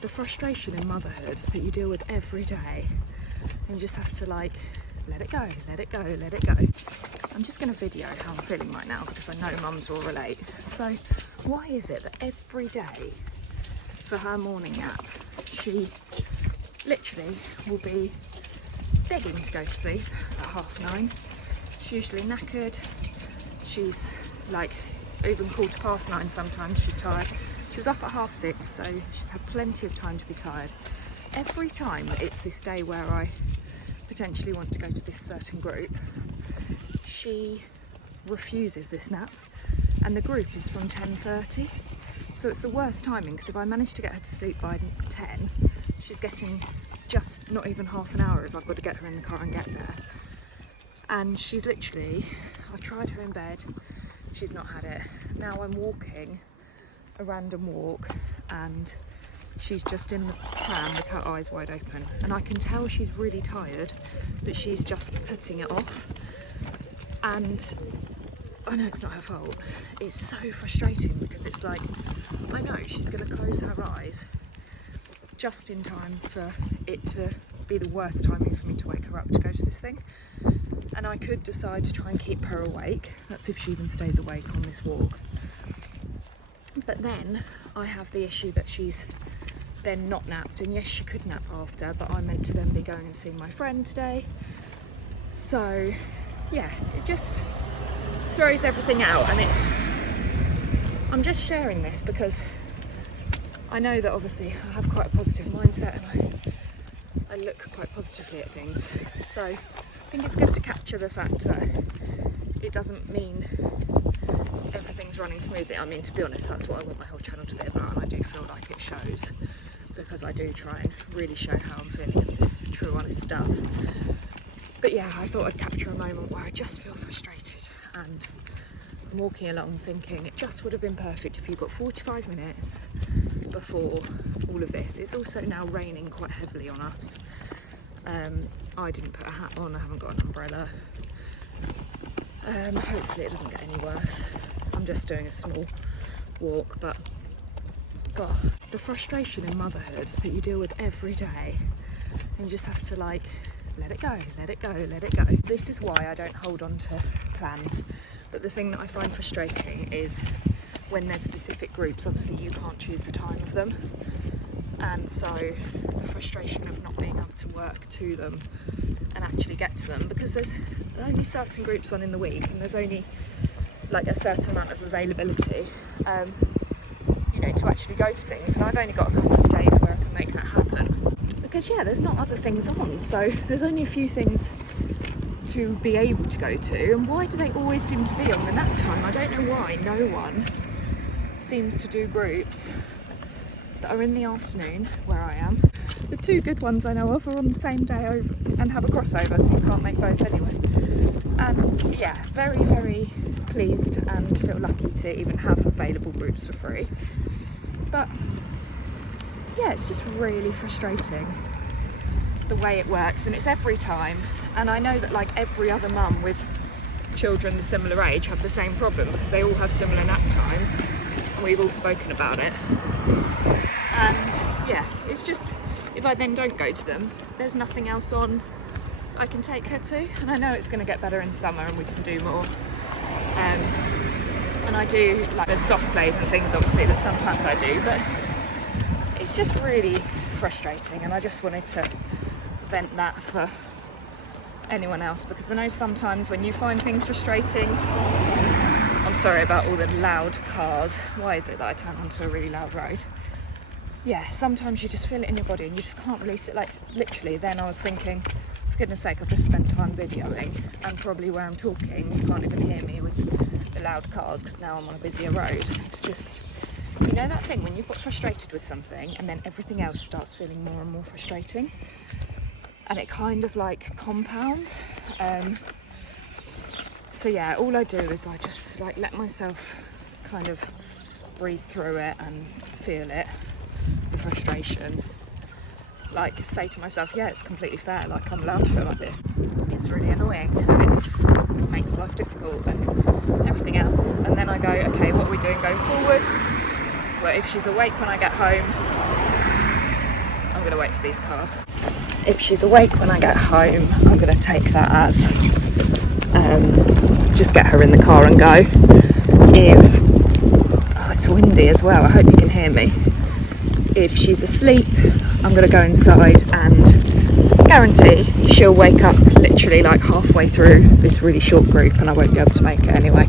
the frustration in motherhood that you deal with every day, and you just have to like let it go, let it go, let it go. I'm just going to video how I'm feeling right now because I know mums will relate. So why is it that every day for her morning nap she literally will be begging to go to sleep at 9:30? She's usually knackered, she's like even 9:15 sometimes, she's tired. She was up at 6:30, so she's had plenty of time to be tired. Every time it's this day where I potentially want to go to this certain group, she refuses this nap, and the group is from 10:30, so it's the worst timing because if I manage to get her to sleep by 10, she's getting just not even half an hour if I've got to get her in the car and get there. And she's literally, I've tried her in bed, she's not had it. Now I'm walking a random walk and she's just in the pram with her eyes wide open, and I can tell she's really tired, but she's just putting it off. And I know it's not her fault. It's so frustrating because it's like, I know she's going to close her eyes just in time for it to be the worst timing for me to wake her up to go to this thing. And I could decide to try and keep her awake. That's if she even stays awake on this walk. But then I have the issue that she's then not napped, and yes, she could nap after, but I'm meant to then be going and seeing my friend today. So yeah, it just throws everything out, and I'm just sharing this because I know that obviously I have quite a positive mindset and I look quite positively at things. So I think it's good to capture the fact that it doesn't mean everything's running smoothly. I mean, to be honest, that's what I want my whole channel to be about, and I do feel like it shows because I do try and really show how I'm feeling and the true honest stuff. But yeah, I thought I'd capture a moment where I just feel frustrated, and I'm walking along thinking it just would have been perfect if you got 45 minutes before all of this. It's also now raining quite heavily on us. I didn't put a hat on, I haven't got an umbrella. Hopefully it doesn't get any worse. I'm just doing a small walk, but God, the frustration in motherhood that you deal with every day, and you just have to like let it go, let it go, let it go. This is why I don't hold on to plans. But the thing that I find frustrating is when there's specific groups, obviously you can't choose the time of them, and so the frustration of not being able to work to them and actually get to them, because there's only certain groups on in the week and there's only like a certain amount of availability, you know, to actually go to things, and I've only got a couple of days where I can make that happen because yeah, there's not other things on, so there's only a few things to be able to go to. And why do they always seem to be on the nap time? I don't know why no one seems to do groups that are in the afternoon where I am. The two good ones I know of are on the same day over and have a crossover, so you can't make both anyway. And yeah, very, very pleased and feel lucky to even have available groups for free. But yeah, it's just really frustrating the way it works, and it's every time. And I know that like every other mum with children the similar age have the same problem because they all have similar nap times, and we've all spoken about it. And yeah, it's just, if I then don't go to them, there's nothing else on I can take her to. And I know it's going to get better in summer and we can do more. And I do, like, there's soft plays and things obviously that sometimes I do, but it's just really frustrating, and I just wanted to vent that for anyone else, because I know sometimes when you find things frustrating, I'm sorry about all the loud cars, why is it that I turn onto a really loud road? Yeah, sometimes you just feel it in your body and you just can't release it. Like literally then I was thinking, for goodness sake, I've just spent time videoing, and probably where I'm talking you can't even hear me with the loud cars because now I'm on a busier road. It's just, you know that thing when you've got frustrated with something and then everything else starts feeling more and more frustrating, and it kind of like compounds. So yeah, all I do is I just like let myself kind of breathe through it and feel it, the frustration. Like say to myself, yeah, it's completely fair, like I'm allowed to feel like this. It's really annoying and it makes life difficult and everything else. And then I go, okay, what are we doing going forward? Well, if she's awake when I get home, wait for these cars. If she's awake when I get home, I'm going to take that as just get her in the car and go. If it's windy as well, I hope you can hear me. If she's asleep, I'm going to go inside and guarantee she'll wake up literally like halfway through this really short group and I won't be able to make it anyway.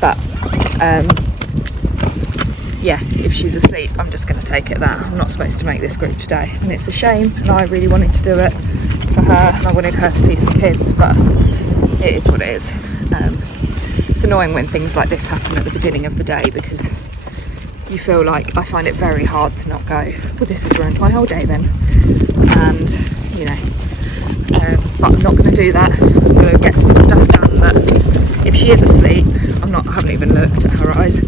But yeah, if she's asleep, I'm just going to take it that I'm not supposed to make this group today, and it's a shame, and I really wanted to do it for her and I wanted her to see some kids, but it is what it is. It's annoying when things like this happen at the beginning of the day, because you feel like, I find it very hard to not go, well, this has ruined my whole day then. And you know, but I'm not going to do that. I'm going to get some stuff done that, if she is asleep, I haven't even looked at her eyes.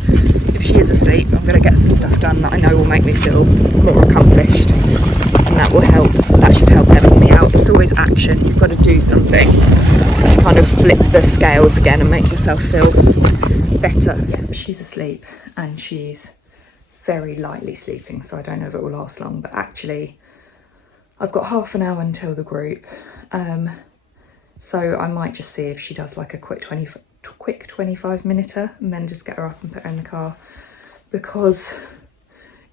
If she is asleep, I'm going to get some stuff done that I know will make me feel more accomplished, and that will help. That should help level me out. It's always action. You've got to do something to kind of flip the scales again and make yourself feel better. Yeah, she's asleep and she's very lightly sleeping, so I don't know if it will last long, but actually I've got half an hour until the group, so I might just see if she does like a quick 25 minuter and then just get her up and put her in the car, because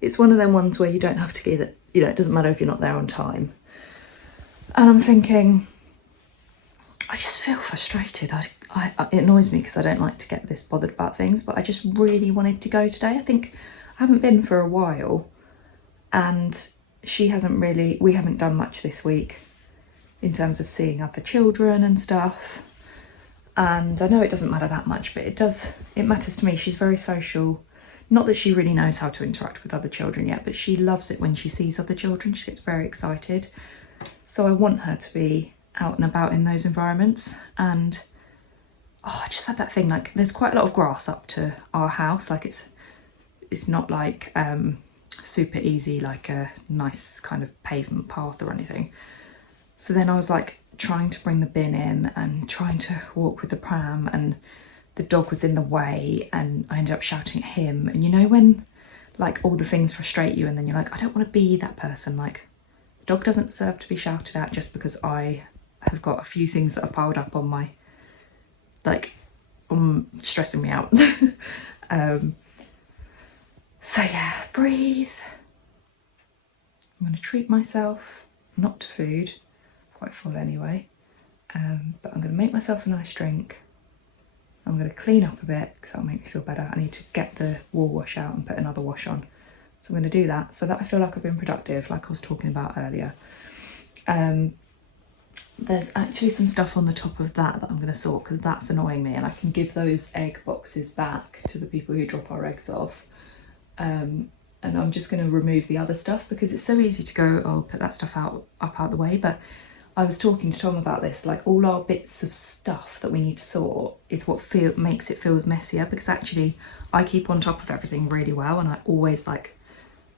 it's one of them ones where you don't have to get it, you know, it doesn't matter if you're not there on time. And I'm thinking, I just feel frustrated. It annoys me because I don't like to get this bothered about things, but I just really wanted to go today. I think I haven't been for a while, and we haven't done much this week in terms of seeing other children and stuff. And I know it doesn't matter that much, but it matters to me. She's very social. Not that she really knows how to interact with other children yet, but she loves it when she sees other children. She gets very excited. So I want her to be out and about in those environments. And I just had that thing, like, there's quite a lot of grass up to our house. Like, it's not like super easy, like a nice kind of pavement path or anything. So then I was like trying to bring the bin in and trying to walk with the pram, and the dog was in the way, and I ended up shouting at him. And you know when like all the things frustrate you and then you're like, I don't want to be that person. Like, the dog doesn't deserve to be shouted at just because I have got a few things that have piled up on my, like, stressing me out. So yeah, breathe. I'm going to treat myself, not to food, quite full anyway, but I'm going to make myself a nice drink. I'm going to clean up a bit because that'll make me feel better. I need to get the wall wash out and put another wash on. So I'm going to do that so that I feel like I've been productive, like I was talking about earlier. There's actually some stuff on the top of that I'm going to sort, because that's annoying me, and I can give those egg boxes back to the people who drop our eggs off. And I'm just going to remove the other stuff because it's so easy to go, oh, put that stuff up out the way. But I was talking to Tom about this, like, all our bits of stuff that we need to sort is what makes it feel messier, because actually I keep on top of everything really well, and I always, like,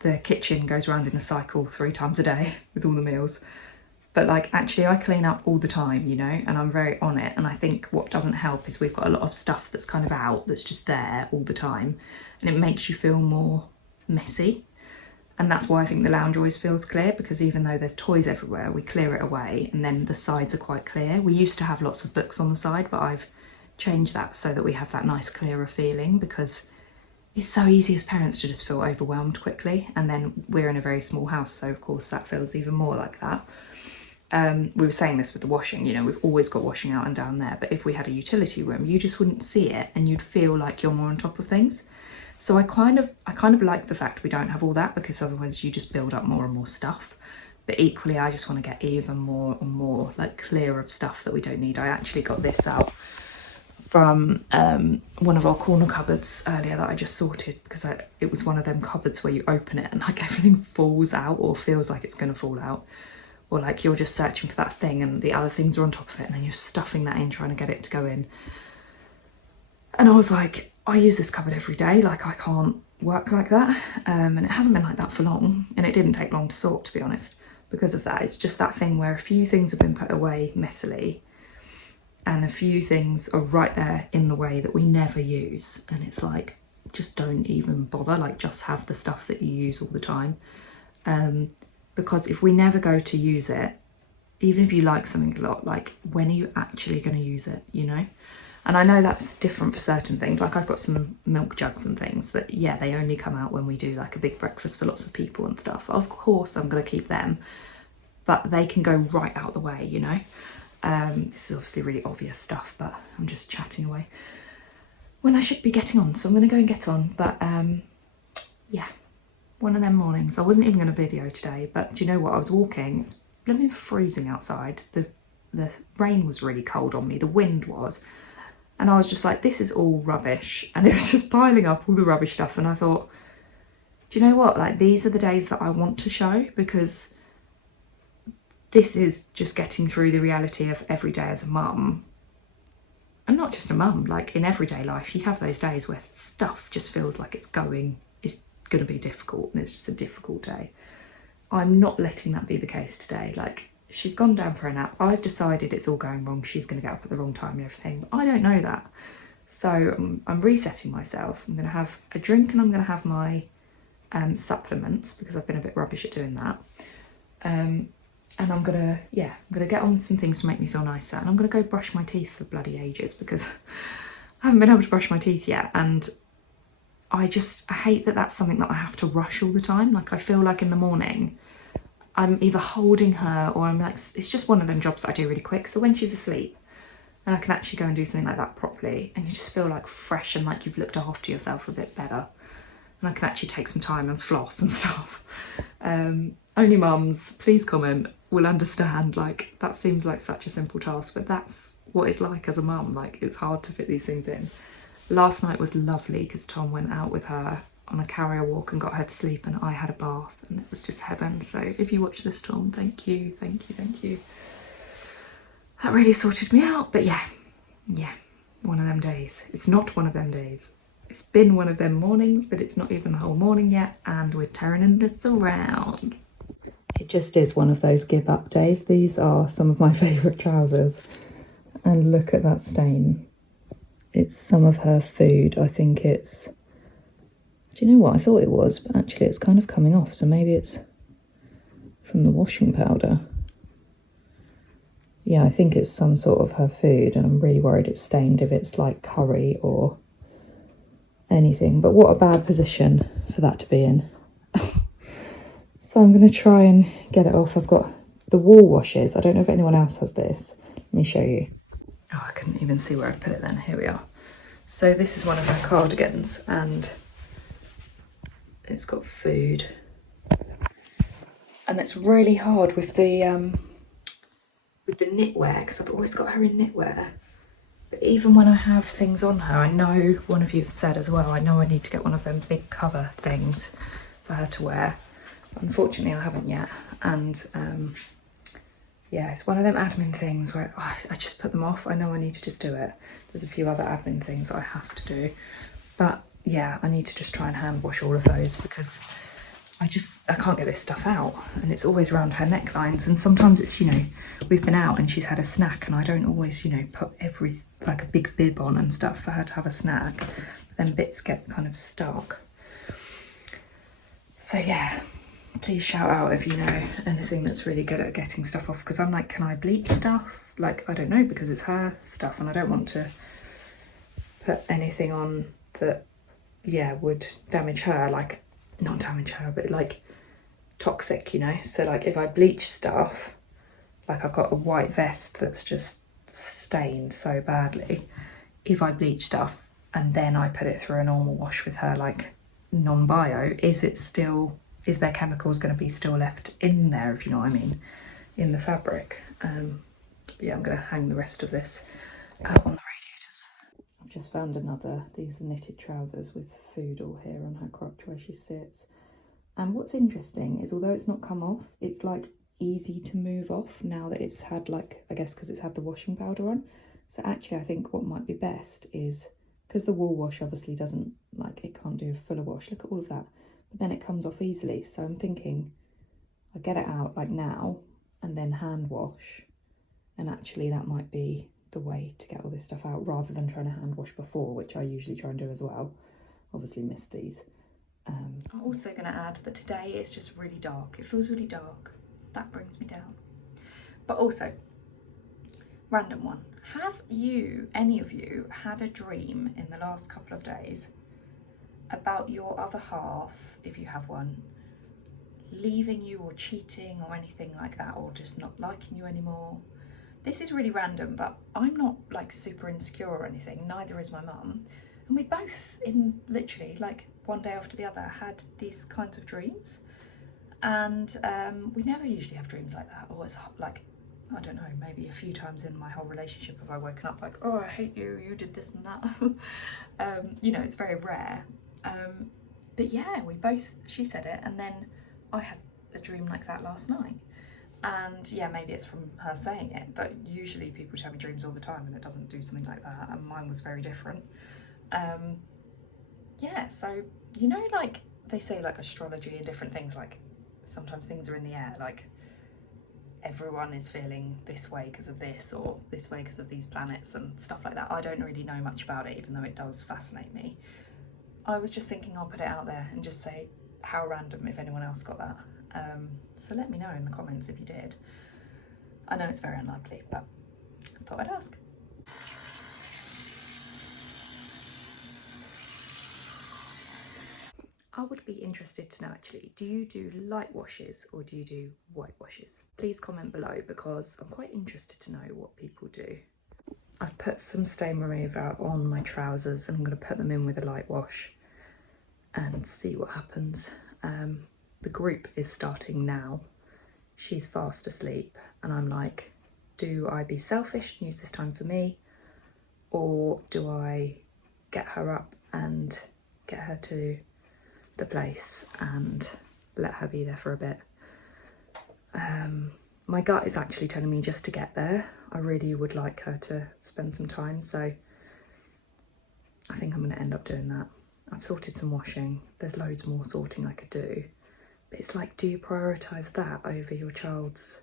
the kitchen goes around in a cycle 3 times a day with all the meals. But like, actually I clean up all the time, you know, and I'm very on it. And I think what doesn't help is we've got a lot of stuff that's kind of out, that's just there all the time, and it makes you feel more messy. And that's why I think the lounge always feels clear, because even though there's toys everywhere, we clear it away and then the sides are quite clear. We used to have lots of books on the side, but I've changed that so that we have that nice clearer feeling, because it's so easy as parents to just feel overwhelmed quickly. And then we're in a very small house, so of course that feels even more like that. We were saying this with the washing, you know, we've always got washing out and down there, but if we had a utility room, you just wouldn't see it and you'd feel like you're more on top of things. So I kind of like the fact we don't have all that, because otherwise you just build up more and more stuff. But equally, I just want to get even more and more like clear of stuff that we don't need. I actually got this out from one of our corner cupboards earlier that I just sorted, because it was one of them cupboards where you open it and like everything falls out or feels like it's going to fall out. Or like you're just searching for that thing and the other things are on top of it, and then you're stuffing that in, trying to get it to go in. And I was like, I use this cupboard every day, like I can't work like that. And it hasn't been like that for long, and it didn't take long to sort, to be honest, because of that. It's just that thing where a few things have been put away messily and a few things are right there in the way that we never use. And it's like, just don't even bother, like just have the stuff that you use all the time. because if we never go to use it, even if you like something a lot, like when are you actually going to use it, you know? And I know that's different for certain things. Like I've got some milk jugs and things that, yeah, they only come out when we do like a big breakfast for lots of people and stuff. Of course, I'm going to keep them, but they can go right out the way, you know? This is obviously really obvious stuff, but I'm just chatting away when I should be getting on. So I'm going to go and get on. But yeah, one of them mornings. I wasn't even going to video today, but do you know what? I was walking. It's blooming freezing outside. The rain was really cold on me. The wind was. And I was just like, this is all rubbish. And it was just piling up all the rubbish stuff. And I thought, do you know what? Like, these are the days that I want to show, because this is just getting through the reality of every day as a mum. And not just a mum, like in everyday life, you have those days where stuff just feels like it's going to be difficult, and it's just a difficult day. I'm not letting that be the case today. Like, she's gone down for a nap. I've decided it's all going wrong. She's going to get up at the wrong time and everything. But I don't know that. So I'm resetting myself. I'm going to have a drink and I'm going to have my supplements, because I've been a bit rubbish at doing that. And I'm going to get on with some things to make me feel nicer. And I'm going to go brush my teeth for bloody ages, because I haven't been able to brush my teeth yet. And I hate that that's something that I have to rush all the time. Like, I feel like in the morning, I'm either holding her or I'm like, it's just one of them jobs that I do really quick. So when she's asleep, and I can actually go and do something like that properly, and you just feel like fresh and like you've looked after yourself a bit better. And I can actually take some time and floss and stuff. Only mums, please comment, will understand. Like, that seems like such a simple task, but that's what it's like as a mum. Like, it's hard to fit these things in. Last night was lovely because Tom went out with her on a carrier walk and got her to sleep, and I had a bath, and it was just heaven. So if you watch this, Tom, thank you, thank you, thank you. That really sorted me out. But yeah, one of them days. It's not one of them days. It's been one of them mornings, but it's not even the whole morning yet, and we're turning this around. It just is one of those give up days. These are some of my favourite trousers, and look at that stain. It's some of her food. I think it's, do you know what? I thought it was, but actually it's kind of coming off. So maybe it's from the washing powder. Yeah, I think it's some sort of her food, and I'm really worried it's stained if it's like curry or anything. But what a bad position for that to be in. So I'm going to try and get it off. I've got the wool washes. I don't know if anyone else has this. Let me show you. Oh, I couldn't even see where I put it then. Here we are. So this is one of her cardigans, and it's got food. And it's really hard with the knitwear, because I've always got her in knitwear. But even when I have things on her, I know one of you have said as well, I know I need to get one of them big cover things for her to wear. Unfortunately, I haven't yet. And yeah, it's one of them admin things where I just put them off. I know I need to just do it. There's a few other admin things that I have to do. But yeah, I need to just try and hand wash all of those, because I can't get this stuff out, and it's always around her necklines. And sometimes it's, you know, we've been out and she's had a snack, and I don't always, you know, put like a big bib on and stuff for her to have a snack. But then bits get kind of stuck. So yeah, please shout out if you know anything that's really good at getting stuff off, because I'm like, can I bleach stuff? Like, I don't know, because it's her stuff, and I don't want to put anything on that, yeah, would damage her. Like, not damage her, but like toxic, you know? So like, if I bleach stuff, like I've got a white vest that's just stained so badly. If I bleach stuff and then I put it through a normal wash with her, like non-bio, is there chemicals going to be still left in there, if you know what I mean, in the fabric? Yeah, I'm going to hang the rest of this out on the radiators. I've just found these are knitted trousers with food all here on her crotch where she sits. And what's interesting is, although it's not come off, it's like easy to move off now that it's had, like, I guess because it's had the washing powder on. So actually I think what might be best is, because the wool wash obviously doesn't, like, it can't do a fuller wash, look at all of that, but then it comes off easily. So I'm thinking I get it out like now and then hand wash, and actually that might be the way to get all this stuff out, rather than trying to hand wash before, which I usually try and do as well. Obviously missed these. I'm also going to add that today it's just really dark. It feels really dark. That brings me down. But also, random one. Have you, any of you, had a dream in the last couple of days about your other half, if you have one, leaving you or cheating or anything like that, or just not liking you anymore? This is really random, but I'm not like super insecure or anything, neither is my mum. And we both, in literally like one day after the other, had these kinds of dreams. And we never usually have dreams like that. Or it's like, I don't know, maybe a few times in my whole relationship have I woken up like, oh, I hate you, you did this and that. You know, it's very rare. But yeah, we both, she said it, and then I had a dream like that last night. And yeah, maybe it's from her saying it, but usually people tell me dreams all the time and it doesn't do something like that, and mine was very different. Yeah, so, you know, like they say like astrology and different things, like sometimes things are in the air, like everyone is feeling this way because of this, or this way because of these planets and stuff like that. I don't really know much about it, even though it does fascinate me. I was just thinking I'll put it out there and just say how random if anyone else got that. So let me know in the comments if you did. I know it's very unlikely, but I thought I'd ask. I would be interested to know actually, do you do light washes or do you do white washes? Please comment below because I'm quite interested to know what people do. I've put some stain remover on my trousers and I'm going to put them in with a light wash and see what happens. The group is starting now. She's fast asleep and I'm like, do I be selfish and use this time for me, or do I get her up and get her to the place and let her be there for a bit? My gut is actually telling me just to get there. I really would like her to spend some time, so I think I'm going to end up doing that. I've sorted some washing. There's loads more sorting I could do, but it's like, do you prioritise that over your child's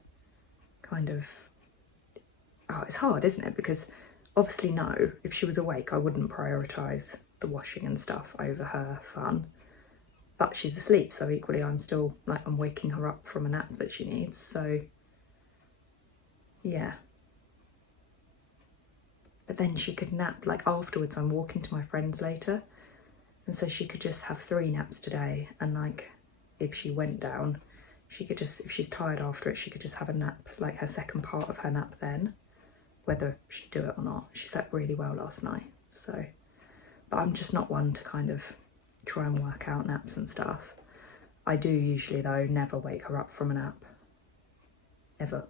kind of... Oh, it's hard, isn't it? Because obviously no, if she was awake I wouldn't prioritise the washing and stuff over her fun, but she's asleep, so equally I'm still like, I'm waking her up from a nap that she needs, so yeah. But then she could nap like afterwards. I'm walking to my friends later, and so she could just have 3 naps today, and like if she went down she could just, if she's tired after it, she could just have a nap, like her second part of her nap then, whether she'd do it or not. She slept really well last night, so, but I'm just not one to kind of try and work out naps and stuff. I do usually though never wake her up from a nap, ever.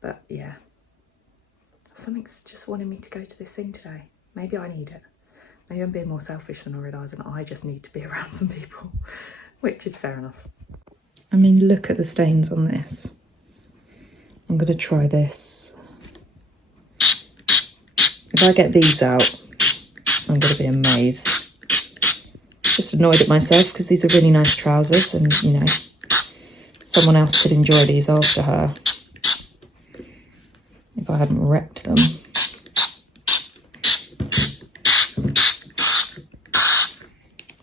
But yeah, something's just wanting me to go to this thing today. Maybe I need it. Maybe I'm being more selfish than I realise, and I just need to be around some people, which is fair enough. I mean, look at the stains on this. I'm going to try this. If I get these out, I'm going to be amazed. Just annoyed at myself because these are really nice trousers, and you know, someone else could enjoy these after her if I hadn't wrecked them.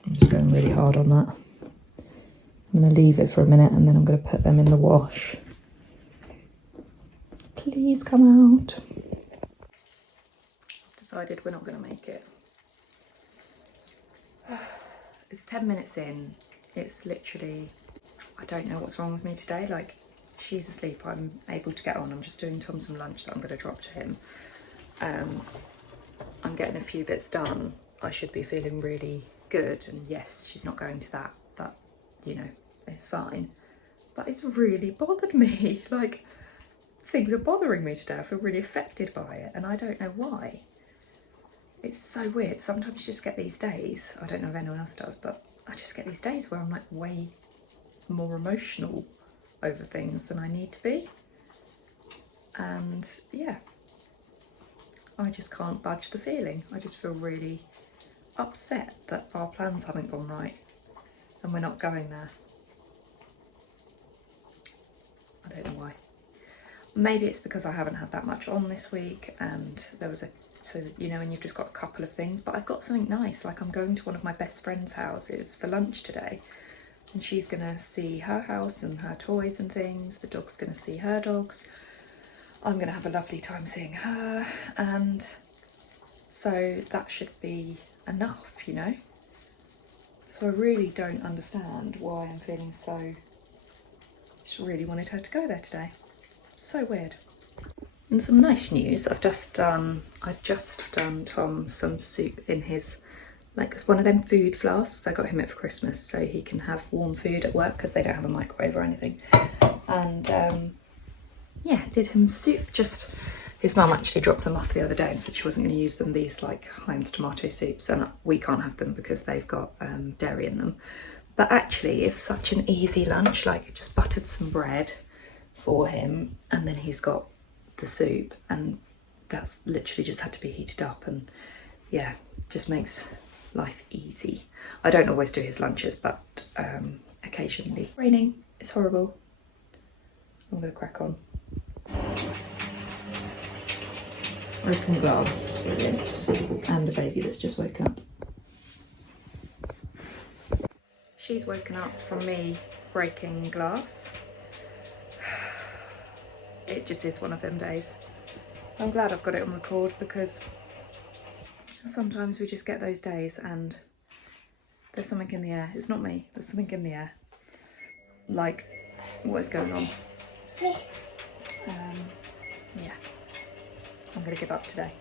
I'm just going really hard on that. I'm going to leave it for a minute and then I'm going to put them in the wash. Please come out. I've decided we're not going to make it. It's 10 minutes in. It's literally, I don't know what's wrong with me today. Like, she's asleep, I'm able to get on. I'm just doing Tom some lunch that I'm going to drop to him. I'm getting a few bits done. I should be feeling really good, and yes, she's not going to that, but you know, it's fine. But it's really bothered me. Like, things are bothering me today. I feel really affected by it and I don't know why. It's so weird. Sometimes you just get these days, I don't know if anyone else does, but I just get these days where I'm like way more emotional over things than I need to be. And yeah, I just can't budge the feeling. I just feel really upset that our plans haven't gone right and we're not going there. I don't know why. Maybe it's because I haven't had that much on this week, and there was a So, you know, when you've just got a couple of things. But I've got something nice, like I'm going to one of my best friend's houses for lunch today, and she's gonna see her house and her toys and things. The dog's gonna see her dogs. I'm gonna have a lovely time seeing her, and so that should be enough, you know. So I really don't understand why I'm feeling so, just really wanted her to go there today. So weird. And some nice news, I've just done Tom some soup in his, like, one of them food flasks. I got him it for Christmas so he can have warm food at work because they don't have a microwave or anything. And yeah, did him soup. Just, his mum actually dropped them off the other day and said she wasn't going to use them, these like Heinz tomato soups, and we can't have them because they've got dairy in them. But actually it's such an easy lunch, like I just buttered some bread for him and then he's got the soup, and that's literally just had to be heated up, and yeah, just makes life easy. I don't always do his lunches, but occasionally. Raining, it's horrible. I'm gonna crack on. Broken glass, brilliant. And a baby that's just woken up. She's woken up from me breaking glass. It just is one of them days. I'm glad I've got it on record, because sometimes we just get those days and there's something in the air. It's not me, there's something in the air. Like, what is going on? Yeah, I'm gonna give up today.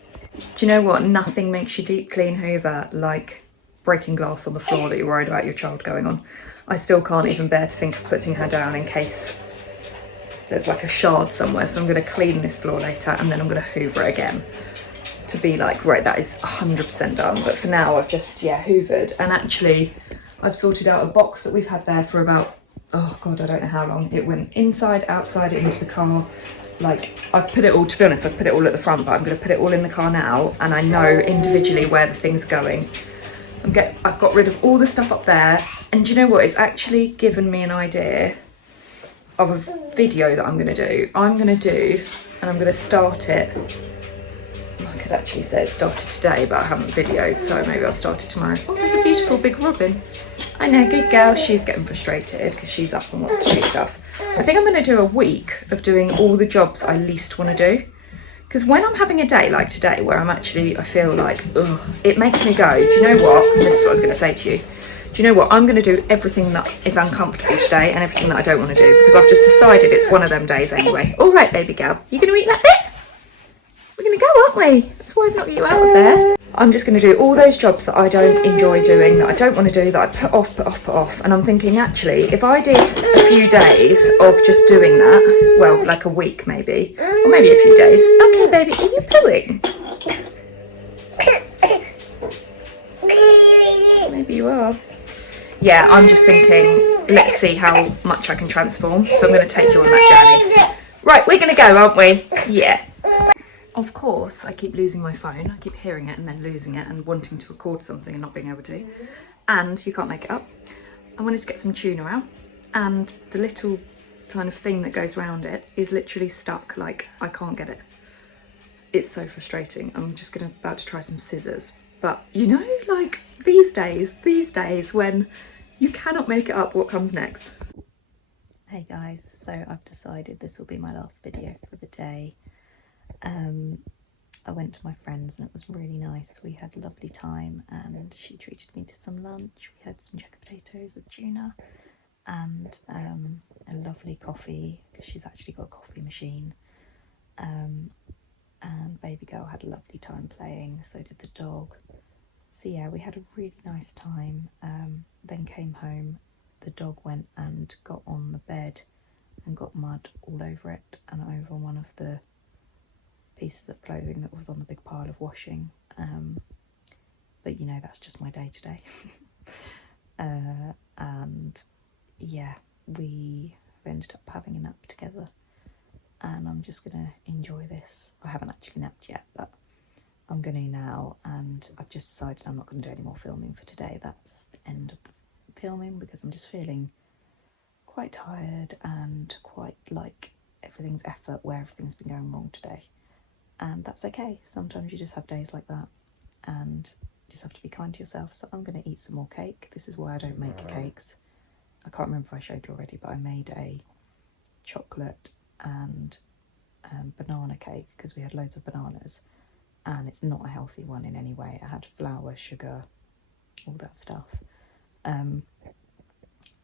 Do you know what? Nothing makes you deep clean Hoover like breaking glass on the floor that you're worried about your child going on. I still can't even bear to think of putting her down in case there's like a shard somewhere. So I'm going to clean this floor later and then I'm going to Hoover it again to be like, right, that is 100% done. But for now I've just, yeah, hoovered, and actually I've sorted out a box that we've had there for about, oh God, I don't know how long. It went inside, outside, into the car. Like, I've put it all, to be honest, I've put it all at the front, but I'm going to put it all in the car now, and I know individually where the thing's going. I've got rid of all the stuff up there, and do you know what? It's actually given me an idea of a video that I'm going to do. And I'm going to start it. I could actually say it started today, but I haven't videoed, so maybe I'll start it tomorrow. Oh, there's a beautiful big robin. I know, good girl. She's getting frustrated because she's up and wants to do stuff. I think I'm going to do a week of doing all the jobs I least want to do. Because when I'm having a day like today, where I feel like, ugh, it makes me go, do you know what? And this is what I was going to say to you. Do you know what? I'm going to do everything that is uncomfortable today and everything that I don't want to do, because I've just decided it's one of them days anyway. All right, baby girl, you going to eat that bit? We're going to go, aren't we? That's why I've not got you out of there. I'm just going to do all those jobs that I don't enjoy doing, that I don't want to do, that I put off. And I'm thinking, actually, if I did a few days of just doing that, well, like a week maybe, or maybe a few days. Okay, baby, are you pooing? Maybe you are. Yeah, I'm just thinking, let's see how much I can transform. So I'm going to take you on that journey. Right, we're going to go, aren't we? Yeah. Of course, I keep losing my phone. I keep hearing it and then losing it and wanting to record something and not being able to. And you can't make it up. I wanted to get some tuna out, and the little kind of thing that goes around it is literally stuck. Like, I can't get it. It's so frustrating. I'm just about to try some scissors. But you know, like these days when you cannot make it up what comes next. Hey guys, so I've decided this will be my last video for the day. I went to my friend's and it was really nice. We had a lovely time and she treated me to some lunch. We had some jacket potatoes with tuna and a lovely coffee, because she's actually got a coffee machine. And baby girl had a lovely time playing, so did the dog. So yeah, we had a really nice time. Then came home, the dog went and got on the bed and got mud all over it and over one of the pieces of clothing that was on the big pile of washing. But you know, that's just my day today. And yeah, we have ended up having a nap together, and I'm just gonna enjoy this. I haven't actually napped yet, but I'm gonna now, and I've just decided I'm not gonna do any more filming for today. That's the end of the filming, because I'm just feeling quite tired and quite like everything's effort where everything's been going wrong today. and that's okay. Sometimes you just have days like that, and you just have to be kind to yourself. So I'm going to eat some more cake. This is why I don't make cakes. I can't remember if I showed you already, but I made a chocolate and banana cake because we had loads of bananas, and it's not a healthy one in any way. It had flour, sugar, all that stuff.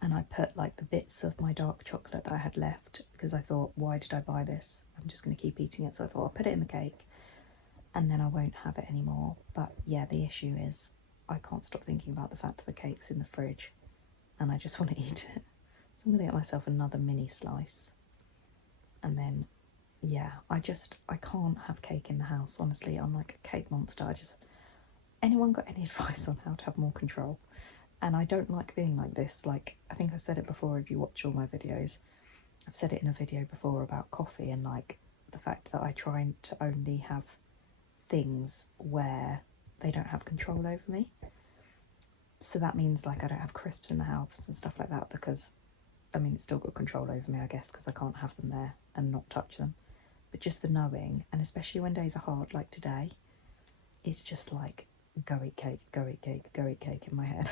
And I put like the bits of my dark chocolate that I had left, because I thought, why did I buy this? I'm just going to keep eating it. So I thought I'll put it in the cake and then I won't have it anymore. But yeah, the issue is I can't stop thinking about the fact that the cake's in the fridge and I just want to eat it. So I'm going to get myself another mini slice. And then, yeah, I can't have cake in the house. Honestly, I'm like a cake monster. Anyone got any advice on how to have more control? And I don't like being like this. Like, I think I said it before, if you watch all my videos. I've said it in a video before about coffee and like the fact that I try to only have things where they don't have control over me. So that means like I don't have crisps in the house and stuff like that, because I mean, it's still got control over me, I guess, because I can't have them there and not touch them. But just the knowing, and especially when days are hard like today, it's just like, go eat cake, go eat cake, go eat cake in my head.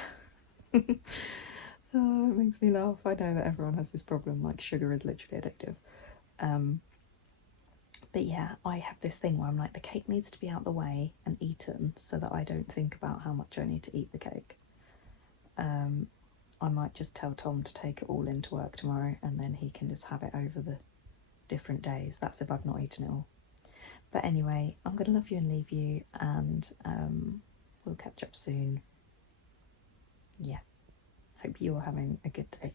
Oh, it makes me laugh. I know that everyone has this problem, like sugar is literally addictive. But yeah, I have this thing where I'm like, the cake needs to be out the way and eaten so that I don't think about how much I need to eat the cake. I might just tell Tom to take it all into work tomorrow and then he can just have it over the different days. That's if I've not eaten it all. But anyway, I'm going to love you and leave you, and we'll catch up soon. Yeah, hope you are having a good day.